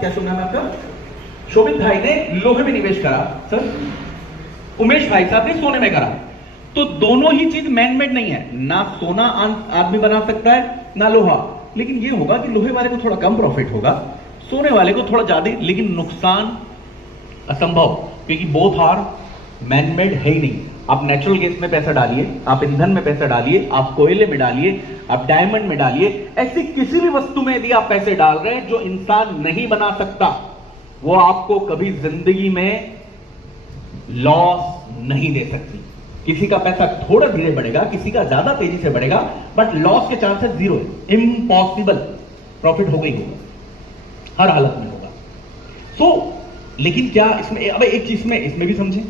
क्या शुभ नाम है आपका? शोभित भाई ने लोहे में निवेश करा, सर उमेश भाई साहब ने सोने में करा। तो दोनों ही चीज मैनमेड नहीं है, ना सोना आदमी बना सकता है ना लोहा। लेकिन ये होगा कि लोहे वाले को थोड़ा कम प्रॉफिट होगा, सोने वाले को थोड़ा ज्यादा, लेकिन नुकसान असंभव, क्योंकि बोथ आर मैनमेड है ही नहीं। आप नेचुरल गैस में पैसा डालिए, आप ईंधन में पैसा डालिए, आप कोयले में डालिए, आप डायमंड में डालिए, ऐसी किसी भी वस्तु में यदि आप पैसे डाल रहे हैं जो इंसान नहीं बना सकता, वो आपको कभी जिंदगी में लॉस नहीं दे सकती। किसी का पैसा थोड़ा धीरे बढ़ेगा, किसी का ज्यादा तेजी से बढ़ेगा, बट लॉस के चांसेस जीरो है, इम्पॉसिबल। प्रॉफिट होगा ही होगा, हर हालत में होगा। लेकिन क्या इसमें, अब एक चीज में इसमें भी समझें,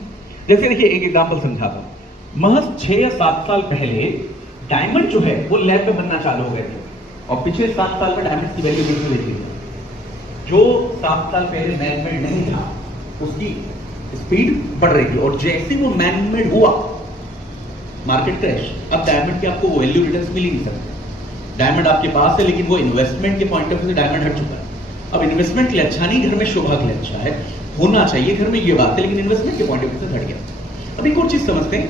जैसे देखिए एक एग्जांपल समझाता हूं। महज 6 या 7 साल पहले डायमंड जो है वो लैब में बनना चालू हो गए थे, और पिछले 7 साल में डायमंड की वैल्यू कितनी देखी है? जो 7 साल पहले मैनमेड नहीं था उसकी स्पीड बढ़ रही थी, और जैसे वो मैनमेड हुआ मार्केट क्रैश, अब डायमंड की आपको वो वैल्यू रिटर्न्स मिल ही नहीं सकते। डायमंड आपके पास है, लेकिन वो इन्वेस्टमेंट के पॉइंट ऑफ व्यू से डायमंड हट चुका है। अब इन्वेस्टमेंट के लिए अच्छा नहीं, घर में शोभा के लिए अच्छा है, होना चाहिए घर में, ये बात है, लेकिन इन्वेस्टमेंट के पॉइंट ऑफ व्यू से हट गया। अब एक और चीज समझते हैं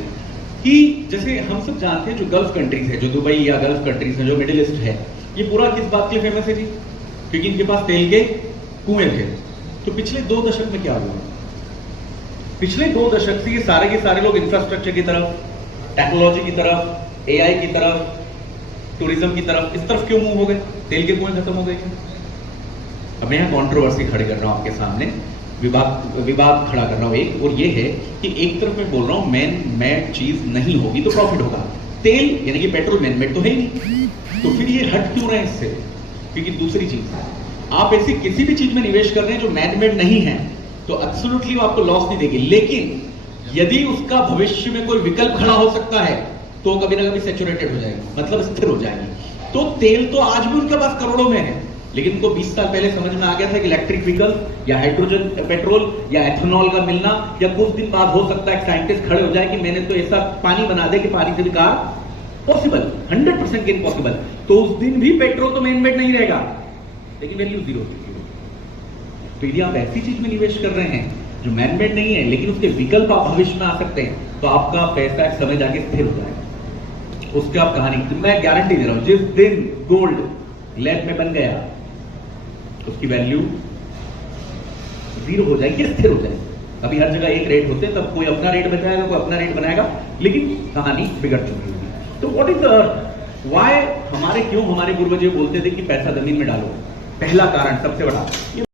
कि जैसे हम सब जानते हैं जो गल्फ कंट्रीज है, जो दुबई या गल्फ कंट्रीज है, जो मिडिल ईस्ट है, ये पूरा किस बात के लिए फेमस है जी? क्योंकि इनके पास तेल के कुएं थे। तो पिछले 2 दशक में क्या हुआ? पिछले 2 दशक से ये सारे लोग इंफ्रास्ट्रक्चर की तरफ, टेक्नोलॉजी की तरफ, एआई की तरफ, टूरिज्म की तरफ, इस तरफ क्यों मूव हो गए? तेल के कुएं खत्म हो गए क्या? अब मैं यहां कंट्रोवर्सी खड़ी कर रहा हूं आपके सामने, विवाद खड़ा कर रहा हूं एक, और ये है कि एक तरफ मैं बोल रहा हूं मैन-मेड चीज नहीं होगी तो प्रॉफिट होगा। तेल यानी कि पेट्रोल मैन-मेड तो है ही नहीं, तो फिर ये हट क्यों रहे इससे? क्योंकि दूसरी चीज, आप ऐसी किसी भी चीज में निवेश कर रहे हैं जो मैन-मेड नहीं है, तो एब्सोल्युटली वो आपको लॉस नहीं देगी। लेकिन यदि उसका भविष्य में कोई विकल्प खड़ा हो सकता है तो कभी ना कभी सैचुरेटेड हो जाएगी, मतलब स्थिर हो जाएगी। तो तेल तो आज भी उनके पास करोड़ों में है, लेकिन उनको 20 साल पहले समझ में आ गया था कि इलेक्ट्रिक व्हीकल या हाइड्रोजन पेट्रोल या एथेनॉल का मिलना, या कुछ दिन बाद हो सकता है साइंटिस्ट खड़े हो जाए कि मैंने तो ऐसा पानी बना दे कि पानी से भी कार पॉसिबल, 100% गेन पॉसिबल। तो उस दिन भी पेट्रोल तो मैनमेड नहीं रहेगा, लेकिन वैल्यू जीरो होगी। तो यदि आप ऐसी चीज में निवेश कर रहे हैं जो मैनमेड नहीं है, लेकिन उसके विकल्प आप भविष्य में आ सकते हैं, तो आपका पैसा एक समय जाके स्थिर हो जाएगा। उसकी आप कहानी, मैं गारंटी दे रहा हूं, जिस दिन गोल्ड लैब में बन गया उसकी वैल्यू जीरो हो जाएगी, स्थिर हो जाएगी। अभी हर जगह एक रेट होते हैं, तब कोई अपना रेट बताएगा, कोई अपना रेट बनाएगा, लेकिन कहानी बिगड़ चुकी होगी। तो what is the earth? Why, क्यों हमारे पूर्वज बोलते थे कि पैसा जमीन में डालो? पहला कारण सबसे बड़ा